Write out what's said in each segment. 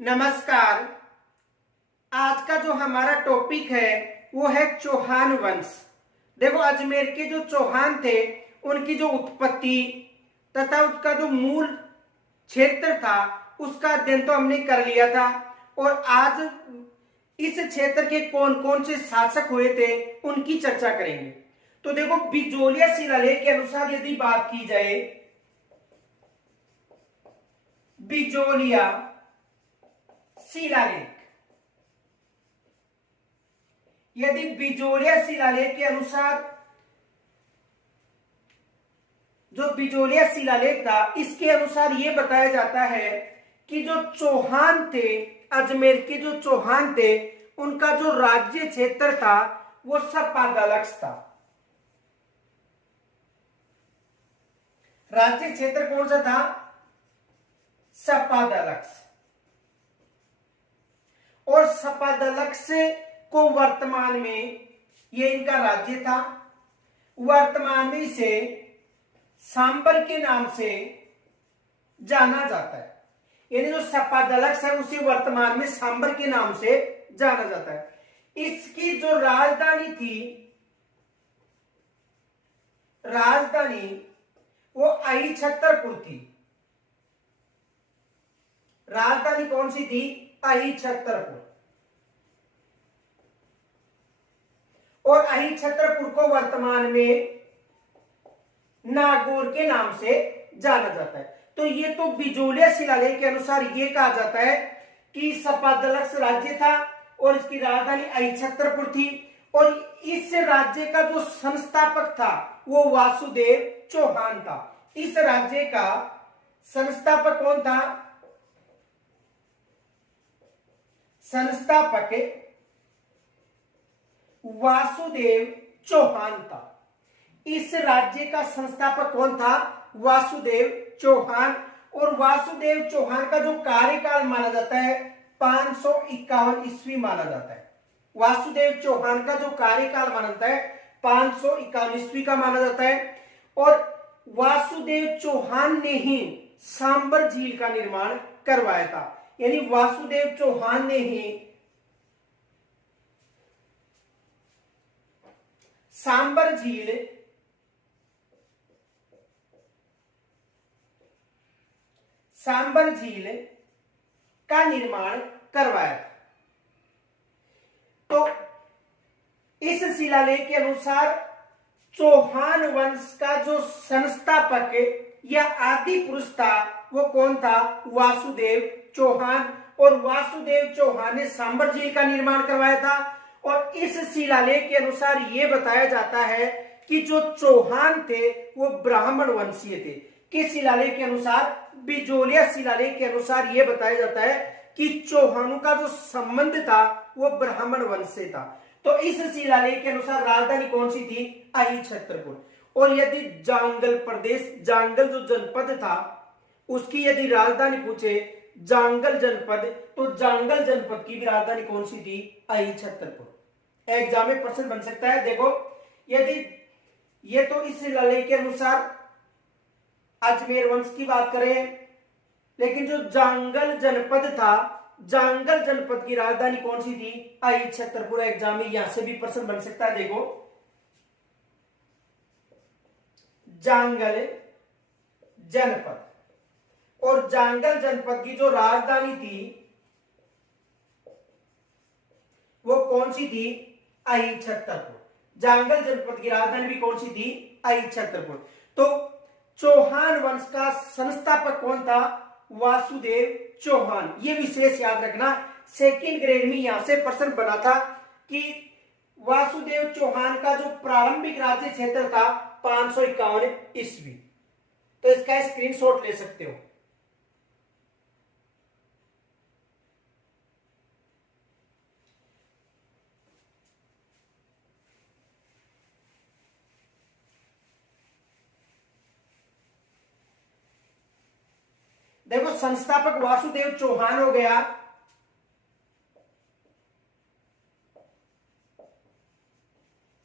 नमस्कार। आज का जो हमारा टॉपिक है वो है चौहान वंश। देखो, अजमेर के जो चौहान थे उनकी जो उत्पत्ति तथा उसका जो मूल क्षेत्र था उसका अध्ययन तो हमने कर लिया था। और आज इस क्षेत्र के कौन कौन से शासक हुए थे उनकी चर्चा करेंगे। तो देखो, बिजोलिया शिलालेख के अनुसार यदि बात की जाए, बिजोलिया शिलालेख, यदि बिजोलिया शिलालेख के अनुसार जो बिजोलिया शिलालेख था इसके अनुसार यह बताया जाता है कि जो चौहान थे, अजमेर के जो चौहान थे, उनका जो राज्य क्षेत्र था वो सपादलक्ष था। राज्य क्षेत्र कौन सा था? सपादलक्ष। और सपादलक्ष को वर्तमान में, ये इनका राज्य था, वर्तमान में इसे सांबर के नाम से जाना जाता है। यानी जो सपादलक्ष है उसे वर्तमान में सांबर के नाम से जाना जाता है। इसकी जो राजधानी थी, राजधानी वो अहिछत्रपुर थी। राजधानी कौन सी थी? अहिछत्रपुर। और अहिछत्रपुर को वर्तमान में नागौर के नाम से जाना जाता है। तो ये तो बिजोलिया शिलालेख के अनुसार ये कहा जाता है कि सपादलक्ष राज्य था और इसकी राजधानी अहिछत्रपुर थी। और इस राज्य का जो संस्थापक था वो वासुदेव चौहान था। इस राज्य का संस्थापक कौन था? संस्थापक वासुदेव चौहान था। इस राज्य का संस्थापक कौन था? वासुदेव चौहान। और वासुदेव चौहान का जो कार्यकाल माना जाता है 551 ईस्वी माना जाता है। वासुदेव चौहान का जो कार्यकाल माना जाता है 551 ईस्वी का माना जाता है। और वासुदेव चौहान ने ही सांबर झील का निर्माण करवाया था। यानी वासुदेव चौहान ने ही सांबर झील का निर्माण करवाया था। तो इस शिलालेख के अनुसार चौहान वंश का जो संस्थापक या आदि पुरुष था वो कौन था? वासुदेव चौहान। और वासुदेव चौहान ने सांबर झील का निर्माण करवाया था। और इस शिलालेख के अनुसार यह बताया जाता है कि जो चौहान थे वो ब्राह्मण वंशीय थे। किस शिलालेख के अनुसार? बिजोलिया शिलालेख के अनुसार यह बताया जाता है कि चौहानों का जो संबंध था वो ब्राह्मण वंश से था। तो इस शिलालेख के अनुसार राजधानी कौन सी थी? अहिछत्रपुर। और यदि जांगल प्रदेश, जांगल जो जनपद था उसकी यदि राजधानी पूछे जांगल जनपद, तो जांगल जनपद की भी राजधानी कौन सी थी? अहिछत्रपुर। एग्जाम में प्रश्न बन सकता है। देखो, यदि ये तो इस शिलालेख के अनुसार अजमेर वंश की बात करें, लेकिन जो जांगल जनपद था, जांगल जनपद की राजधानी कौन सी थी? अहिछत्रपुर। एग्जाम में यहां से भी प्रश्न बन सकता है। देखो, जांगल जनपद, और जांगल जनपद की जो राजधानी थी वो कौन सी थी? अहिछत्रपुर। जांगल जनपद की राजधानी भी कौन सी थी? अहिछत्रपुर। तो चौहान वंश का संस्थापक कौन था? वासुदेव चौहान। ये विशेष याद रखना, सेकंड ग्रेड में यहां से प्रश्न बना था कि वासुदेव चौहान का जो प्रारंभिक राज्य क्षेत्र था 551 ईस्वी। तो इसका स्क्रीनशॉट ले सकते हो। देखो, संस्थापक वासुदेव चौहान हो गया।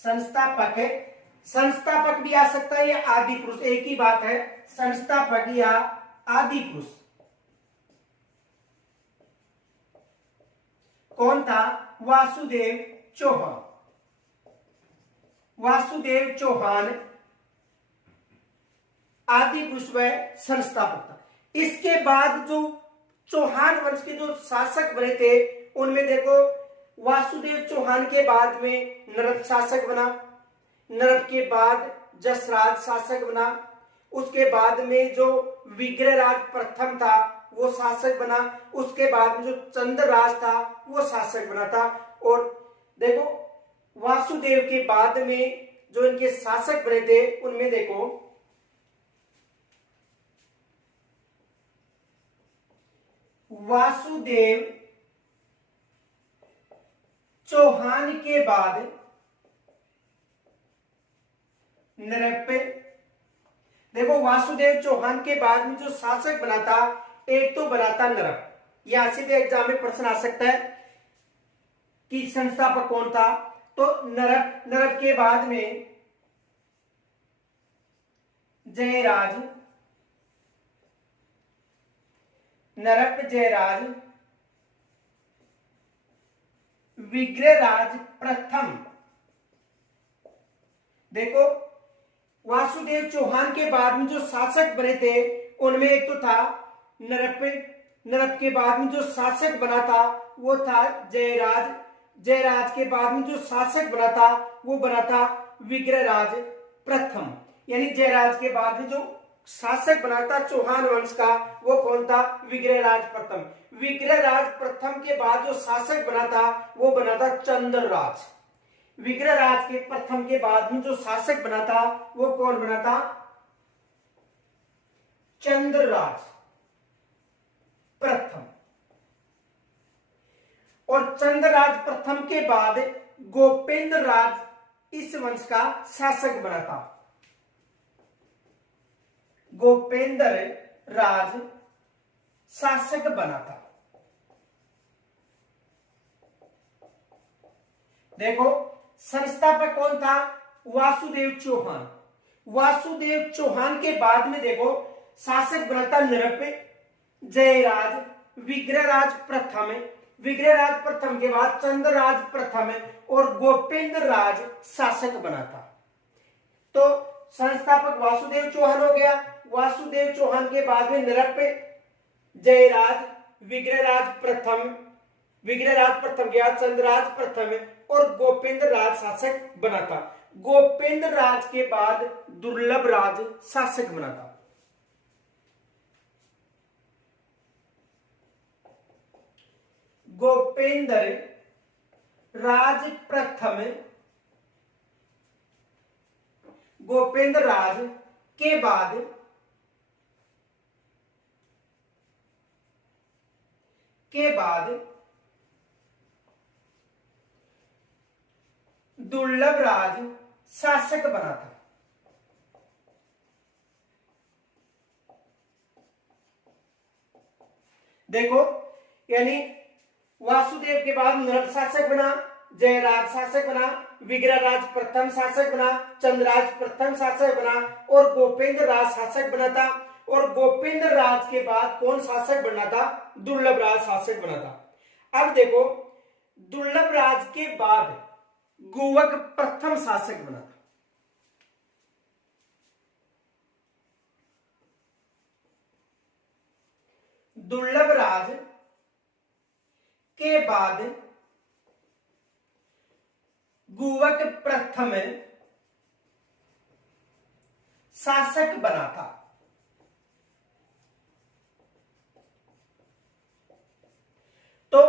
संस्थापक है, संस्थापक भी आ सकता है या आदि पुरुष, एक ही बात है, संस्थापक या आदि पुरुष। कौन था? वासुदेव चौहान। वासुदेव चौहान आदि पुरुष व संस्थापक था। इसके बाद जो चौहान वंश के जो शासक बने थे उनमें देखो, वासुदेव चौहान के बाद में नरक शासक बना, नरक के बाद जसराज शासक बना, उसके बाद में जो विग्रहराज प्रथम था वो शासक बना, उसके बाद में जो चंद्रराज था वो शासक बना था। और देखो वासुदेव के बाद में जो इनके शासक बने थे उनमें देखो, वासुदेव चौहान के बाद नरप्पे। देखो वासुदेव चौहान के बाद में जो शासक बना था, एक तो बना था नरप। यहां से भी एग्जाम में प्रश्न आ सकता है कि संस्थापक कौन था, तो नरप। नरप के बाद में जयराज, नरप जयराज, विग्रहराज प्रथम। देखो वासुदेव चौहान के बाद में जो शासक बने थे उनमें एक तो था नरप। नरप के बाद में जो शासक बना था वो था जयराज। जयराज के बाद में जो शासक बना था वो बना था विग्रहराज प्रथम। यानी जयराज के बाद में जो शासक बना था चौहान वंश का वो कौन था? विग्रहराज प्रथम। विग्रहराज प्रथम के बाद जो शासक बना था वो बना था चंद्रराज। विग्रहराज के प्रथम के बाद में जो शासक बना था वो कौन बना था? चंद्रराज प्रथम। और चंद्रराज प्रथम के बाद गोपेंद्र राज इस वंश का शासक बना था। गोपेंद्र राज शासक बना था। देखो संस्थापक कौन था? वासुदेव चौहान। वासुदेव चौहान के बाद में देखो शासक बना था नरप, जयराज, विग्रहराज प्रथम। विग्रहराज प्रथम के बाद चंद्रराज प्रथम और गोपेंद्र राज शासक बना था। तो संस्थापक वासुदेव चौहान हो गया। वासुदेव चौहान के बाद में नरप, जयराज, विग्रहराज प्रथम, विग्रहराज प्रथम के बाद चंद्रराज प्रथम और गोपेंद्र राज शासक बना था। गोपेंद्र राज के बाद दुर्लभ राज शासक बना था। गोपेंद्र राज प्रथम, गोपेंद्र राज के बाद दुर्लभ राज शासक बना था। देखो यानी वासुदेव के बाद नरप शासक बना, जयराज शासक बना, विग्रहराज प्रथम शासक बना, चंद्रराज प्रथम शासक बना और गोपेंद्र राज शासक बना था। और गोपेंद्र राज के बाद कौन शासक बना था? दुर्लभ राज शासक बना था। अब देखो दुर्लभ राज के बाद गुवक प्रथम शासक बना था। दुर्लभ राज के बाद गुवक प्रथम शासक बना था। तो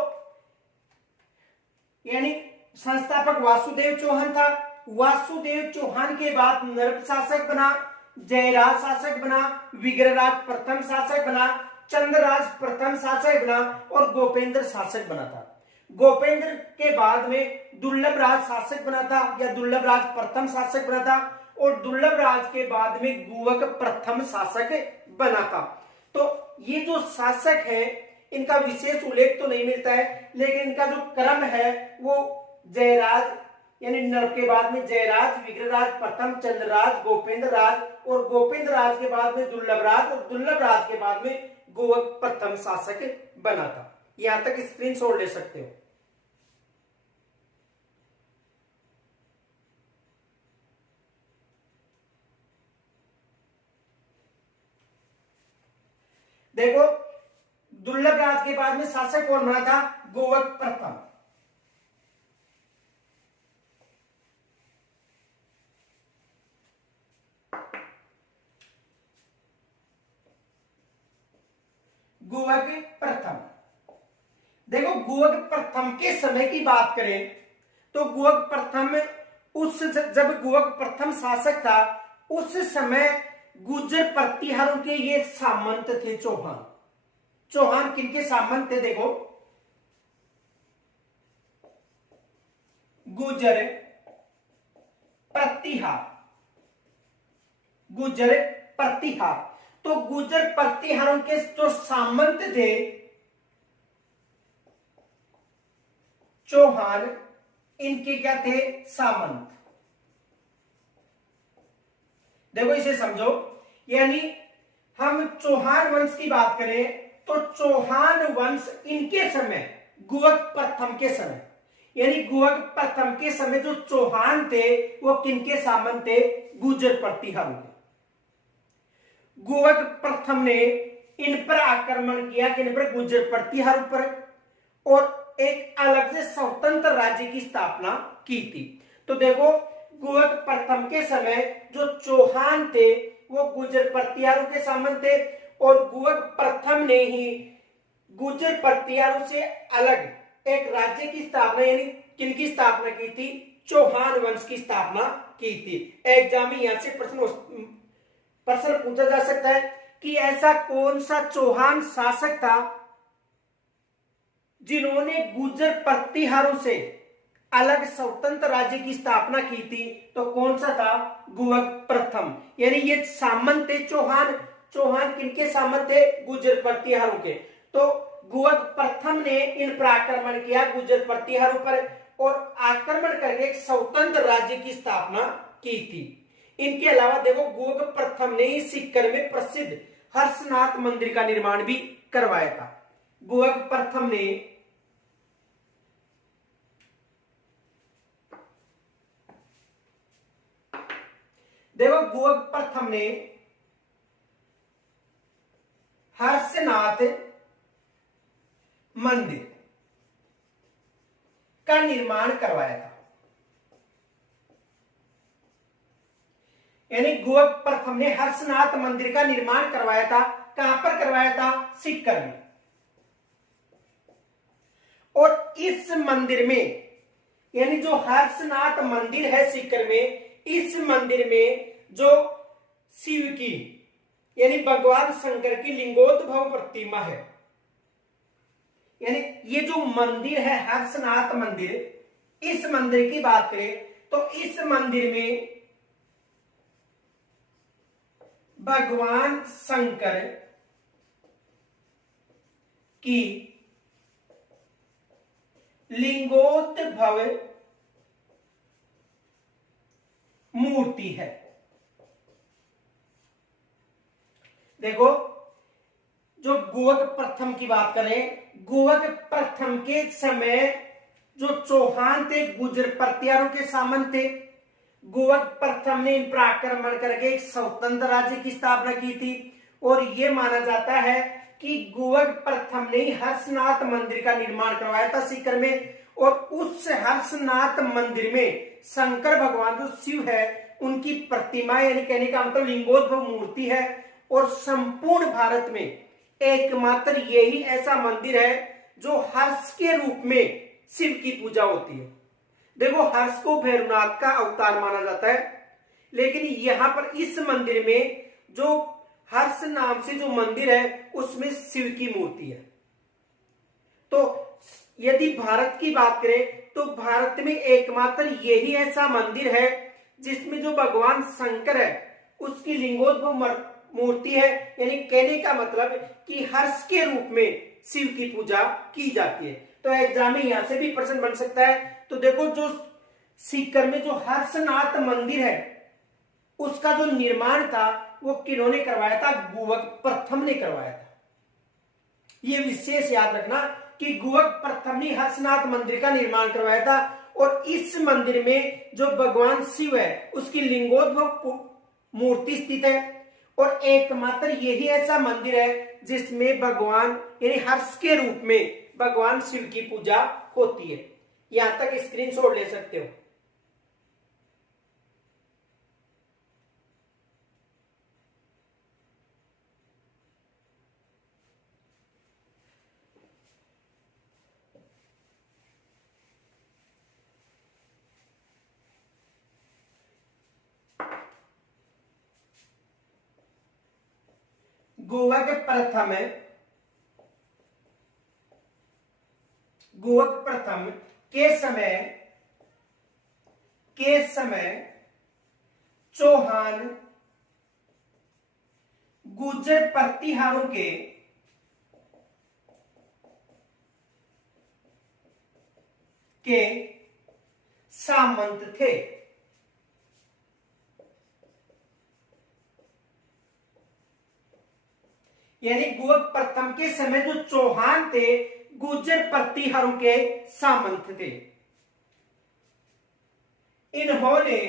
यानी संस्थापक वासुदेव चौहान था। वासुदेव चौहान के बाद नरप शासक बना, जयराज शासक बना, विग्रहराज प्रथम शासक बना, चंद्रराज प्रथम शासक बना और गोपेंद्र शासक बना था। गोपेंद्र के बाद में दुर्लभ राज शासक बना था या दुर्लभ राज प्रथम शासक बना था और दुर्लभ राज के बाद में गुवक प्रथम शासक बना था। तो ये जो शासक है इनका विशेष उल्लेख तो नहीं मिलता है, लेकिन इनका जो क्रम है वो जयराज यानी नरप के बाद में जयराज, विग्रहराज प्रथम, चंद्रराज, गोपेंद्र राज और गोपेंद्र राज के बाद में दुर्लभ राज और दुर्लभ राज के बाद में गोवक प्रथम शासक बना था। यहां तक स्क्रीनशॉट ले सकते हो। देखो दुर्लभ राज के बाद में शासक कौन बना था? गोवक प्रथम। गोवक प्रथम। देखो गोवक प्रथम के समय की बात करें तो गोवक प्रथम जब गोवक प्रथम शासक था उस समय गुर्जर प्रतिहारों के ये सामंत थे चौहान। चौहान किनके सामंत थे? देखो गुर्जर प्रतिहार। गुर्जर प्रतिहार, तो गुर्जर प्रतिहारों के जो सामंत थे चौहान, इनके क्या थे? सामंत। देखो इसे समझो, यानी हम चौहान वंश की बात करें तो चौहान वंश इनके समय गोवक प्रथम के समय, यानी गोवक प्रथम के समय जो चौहान थे वो किनके सामंत थे? गुर्जर प्रतिहारों के। गोवक प्रथम ने इन पर आक्रमण किया, किन पर? गुर्जर प्रतिहारों पर, और एक अलग से स्वतंत्र राज्य की स्थापना की थी। तो देखो गोवक प्रथम के समय जो चौहान थे वो गुर्जर प्रतिहारों के सामंत थे, और गोवक प्रथम ने ही गुर्जर प्रतिहारों से अलग एक राज्य की स्थापना, यानी किनकी स्थापना की थी? चौहान वंश की स्थापना की थी। एग्जाम में यहां से प्रश्न पूछा जा सकता है कि ऐसा कौन सा चौहान शासक था जिन्होंने गुर्जर प्रतिहारों से अलग स्वतंत्र राज्य की स्थापना की थी? तो कौन सा था? गोवक प्रथम। यानी ये सामंत थे चौहान। चौहान किनके सामंत थे? गुर्जर प्रतिहारों के। तो गोवक प्रथम ने इन पर आक्रमण किया, गुर्जर प्रतिहारों पर, और आक्रमण करके एक स्वतंत्र राज्य की स्थापना की थी। इनके अलावा देखो गोवक प्रथम ने ही सीकर में प्रसिद्ध हर्षनाथ मंदिर का निर्माण भी करवाया था। गोवक प्रथम ने देखो गोवक प्रथम ने हर्षनाथ मंदिर का निर्माण करवाया था। यानी गोवक प्रथम ने हर्षनाथ मंदिर का निर्माण करवाया था। कहां पर करवाया था? सीकर में। और इस मंदिर में, यानी जो हर्षनाथ मंदिर है सीकर में, इस मंदिर में जो शिव की यानी भगवान शंकर की लिंगोद्भव प्रतिमा है, यानी ये जो मंदिर है हर्षनाथ मंदिर, इस मंदिर की बात करें तो इस मंदिर में भगवान शंकर की लिंगोद्भव मूर्ति है। देखो जो गोवक प्रथम की बात करें, गोवक प्रथम के समय जो चौहान थे गुर्जर प्रतिहारों के सामंत थे। गोवक प्रथम ने इन पर आक्रमण करके एक स्वतंत्र राज्य की स्थापना की थी, और यह माना जाता है कि गोवक प्रथम ने ही हर्षनाथ मंदिर का निर्माण करवाया था सीकर में, और उस हर्षनाथ मंदिर में शंकर भगवान जो शिव है उनकी प्रतिमा, यानी कहने का मतलब लिंगोद्भव मूर्ति है। और संपूर्ण भारत में एकमात्र यही ऐसा मंदिर है जो हर्ष के रूप में शिव की पूजा होती है। देखो हर्ष को भैरवनाथ का अवतार माना जाता है, लेकिन यहां पर इस मंदिर में जो हर्ष नाम से जो मंदिर है उसमें शिव की मूर्ति है। तो यदि भारत की बात करें तो भारत में एकमात्र यही ऐसा मंदिर है जिसमें जो भगवान शंकर है उसकी लिंगोद्भव मूर्ति है, यानी कहने का मतलब कि हर्ष के रूप में शिव की पूजा की जाती है। तो एग्जाम में यहां से भी प्रश्न बन सकता है। तो देखो जो सीकर में जो हर्षनाथ मंदिर है उसका जो निर्माण था वो किन्होंने करवाया था? गोवक प्रथम ने करवाया था। ये विशेष याद रखना कि गोवक प्रथम ने हर्षनाथ मंदिर का निर्माण करवाया था, और इस मंदिर में जो भगवान शिव है उसकी लिंगोद्भव मूर्ति स्थित है, और एकमात्र यही ऐसा मंदिर है जिसमें भगवान यानी हर्ष के रूप में भगवान शिव की पूजा होती है। यहां तक स्क्रीनशॉट ले सकते हो। गोवा के प्रथम के समय चौहान गुर्जर प्रतिहारों के सामंत थे। यानी गुप्त प्रथम के समय जो चौहान थे गुर्जर प्रतिहारों के सामंत थे। इन्होंने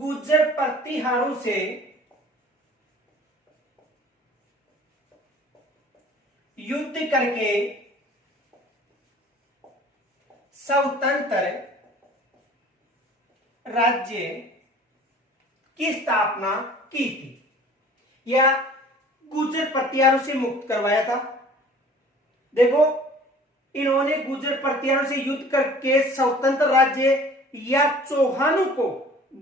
गुर्जर प्रतिहारों से युद्ध करके स्वतंत्र राज्य की स्थापना की थी या गुर्जर प्रतिहारों से मुक्त करवाया था। देखो, इन्होंने गुर्जर प्रतिहारों से युद्ध करके स्वतंत्र राज्य या चौहानों को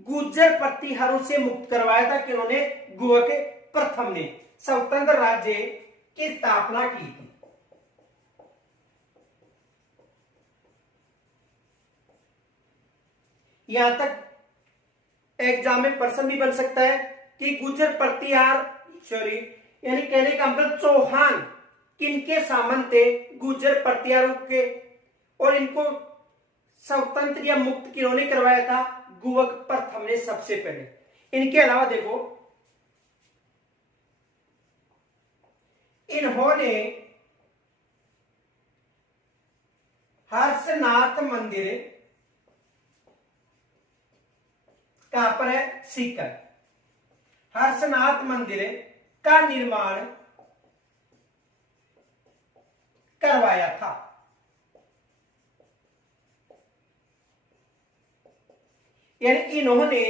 गुर्जर प्रतिहारों से मुक्त करवाया था कि उन्होंने गोवा के प्रथम ने स्वतंत्र राज्य की स्थापना की थी। यहां तक एग्जाम में प्रश्न भी बन सकता है कि गुर्जर प्रतिहार यानी कहने का मतलब चौहान किनके सामंत थे, गुर्जर प्रतिहारों के, और इनको स्वतंत्र या मुक्त किन्होंने करवाया था, गुवक प्रथम ने सबसे पहले। इनके अलावा देखो, इन्होंने हर्षनाथ मंदिर कहां पर है, सीकर, हर्षनाथ मंदिर का निर्माण करवाया था। यानी इन्होंने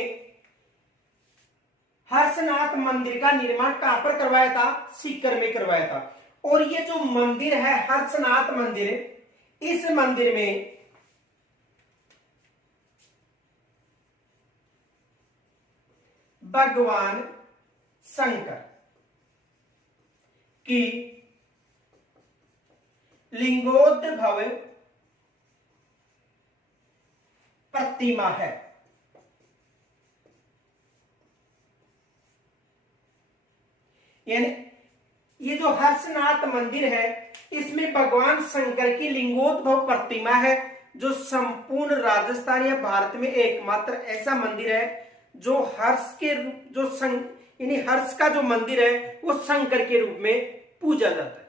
हर्षनाथ मंदिर का निर्माण कहां पर करवाया था, सीकर में करवाया था। और ये जो मंदिर है हर्षनाथ मंदिर, इस मंदिर में भगवान शंकर की लिंगोद्भव प्रतिमा है। यानी ये जो हर्षनाथ मंदिर है इसमें भगवान शंकर की लिंगोद्भव प्रतिमा है, जो संपूर्ण राजस्थान या भारत में एकमात्र ऐसा मंदिर है जो हर्ष के जो यानी हर्ष का जो मंदिर है वो शंकर के रूप में पूजा जाता है।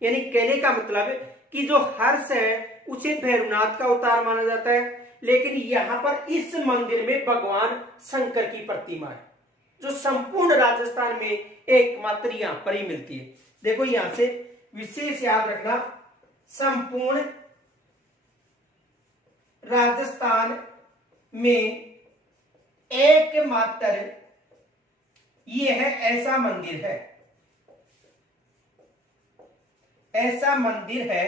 यानी कहने का मतलब है कि जो हर्ष है उसे भैरवनाथ का अवतार माना जाता है, लेकिन यहां पर इस मंदिर में भगवान शंकर की प्रतिमा है जो संपूर्ण राजस्थान में एकमात्र यहां पर ही मिलती है। देखो, यहां से विशेष याद रखना, संपूर्ण राजस्थान में एकमात्र यह है ऐसा मंदिर है, ऐसा मंदिर है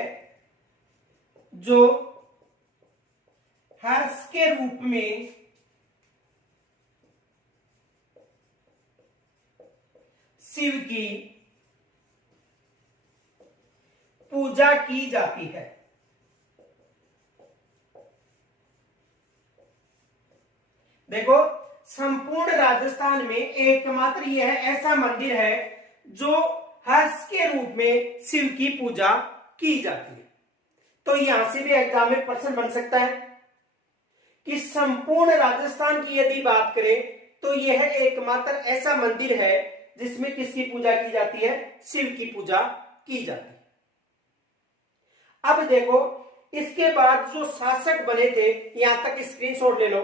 जो हर्ष के रूप में शिव की पूजा की जाती है। देखो, संपूर्ण राजस्थान में एकमात्र यह ऐसा मंदिर है जो हर्ष के रूप में शिव की पूजा की जाती है। तो यहां से भी एग्जाम में प्रश्न बन सकता है कि संपूर्ण राजस्थान की यदि बात करें तो यह एकमात्र ऐसा मंदिर है जिसमें किसकी पूजा की जाती है, शिव की पूजा की जाती है। अब देखो, इसके बाद जो शासक बने थे, यहां तक स्क्रीनशॉट ले लो,